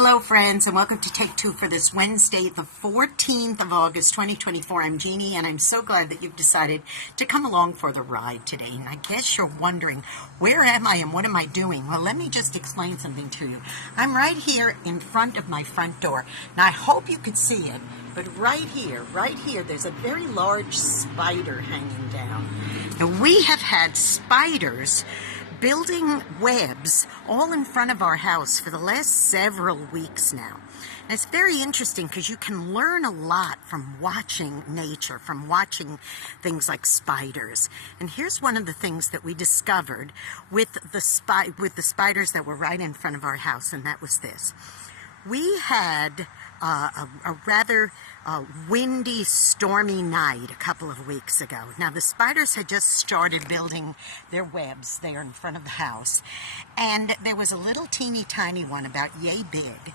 Hello friends, and welcome to Take Two for this Wednesday, the 14th of August, 2024. I'm Jeannie, and I'm so glad that you've decided to come along for the ride today. And I guess you're wondering, where am I and what am I doing? Well, let me just explain something to you. I'm right here in front of my front door. Now, I hope you could see it, but right here, there's a very large spider hanging down. Now, we have had spiders building webs all in front of our house for the last several weeks now. And it's very interesting because you can learn a lot from watching nature, from watching things like spiders. And here's one of the things that we discovered with the spiders that were right in front of our house, and that was this. We had a rather windy, stormy night a couple of weeks ago. Now, the spiders had just started building their webs there in front of the house, and there was a little teeny tiny one about yay big,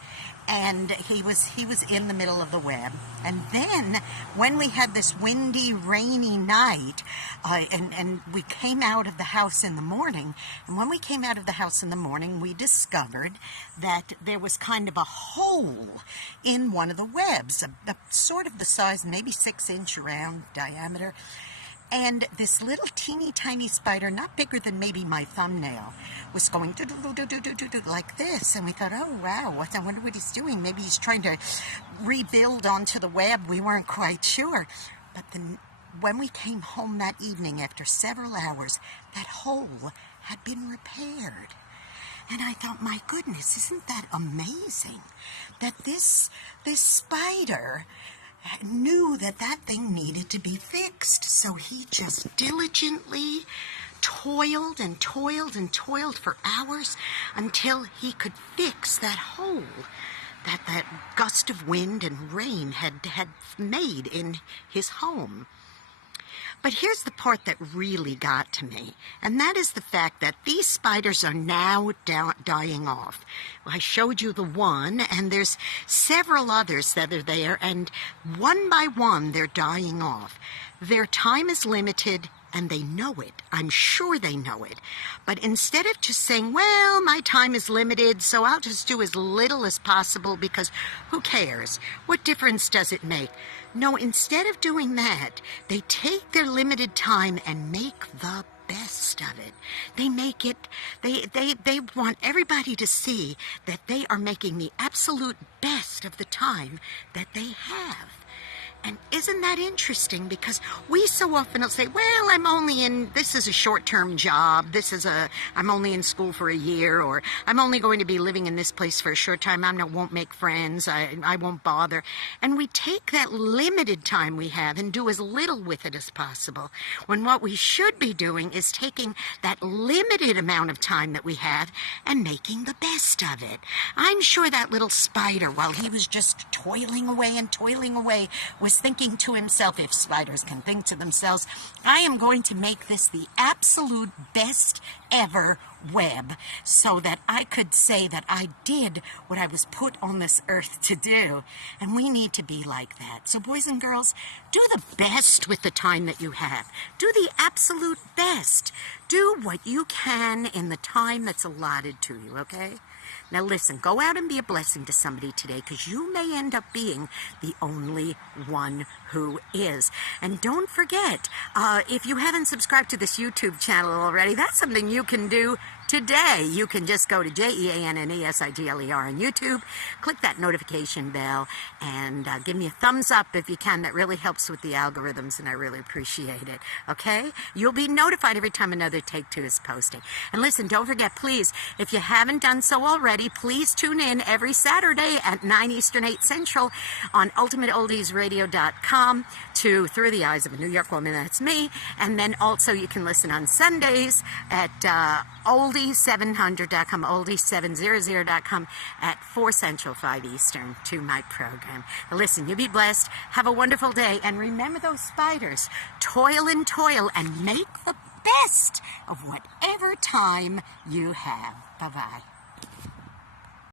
and he was in the middle of the web. And then when we had this windy, rainy night, and we came out of the house in the morning, and when we came out of the house in the morning, we discovered that there was kind of a hole in one of the webs, a sort of the size, maybe 6-inch around diameter. And this little teeny tiny spider, not bigger than maybe my thumbnail, was going do-do-do-do-do-do like this. And we thought, oh wow, I wonder what he's doing. Maybe he's trying to rebuild onto the web. We weren't quite sure. But then when we came home that evening after several hours, that hole had been repaired. And I thought, my goodness, isn't that amazing? That this spider knew that thing needed to be fixed. So he just diligently toiled and toiled and toiled for hours until he could fix that hole that gust of wind and rain had made in his home. But here's the part that really got to me, and that is the fact that these spiders are now dying off. I showed you the one, and there's several others that are there, and one by one they're dying off. Their time is limited, and they know it. I'm sure they know it. But instead of just saying, well, my time is limited, so I'll just do as little as possible because who cares? What difference does it make? No, instead of doing that, they take their limited time and make the best of it. They make it, they want everybody to see that they are making the absolute best of the time that they have. And isn't that interesting? Because we so often will say, well, this is a short-term job, I'm only in school for a year, or I'm only going to be living in this place for a short time, won't make friends, I won't bother. And we take that limited time we have and do as little with it as possible, when what we should be doing is taking that limited amount of time that we have and making the best of it. I'm sure that little spider, while he was just toiling away, was thinking to himself, if spiders can think to themselves, I am going to make this the absolute best ever web so that I could say that I did what I was put on this earth to do. And we need to be like that. So boys and girls, do the best with the time that you have. Do the absolute best. Do what you can in the time that's allotted to you, okay? Now listen, go out and be a blessing to somebody today, because you may end up being the only one who is. And don't forget, if you haven't subscribed to this YouTube channel already, that's something you can do today. You can just go to JEANNESIGLER on YouTube, click that notification bell, and give me a thumbs up if you can. That really helps with the algorithms, and I really appreciate it, okay? You'll be notified every time another Take Two is posting. And listen, don't forget, please, if you haven't done so already, please tune in every Saturday at 9 Eastern, 8 Central on UltimateOldiesRadio.com to Through the Eyes of a New York Woman. That's me. And then also you can listen on Sundays at Oldies700.com, Oldies700.com at 4 Central, 5 Eastern to my program. Now listen, you be blessed. Have a wonderful day. And remember those spiders. Toil and toil and make the best of whatever time you have. Bye-bye.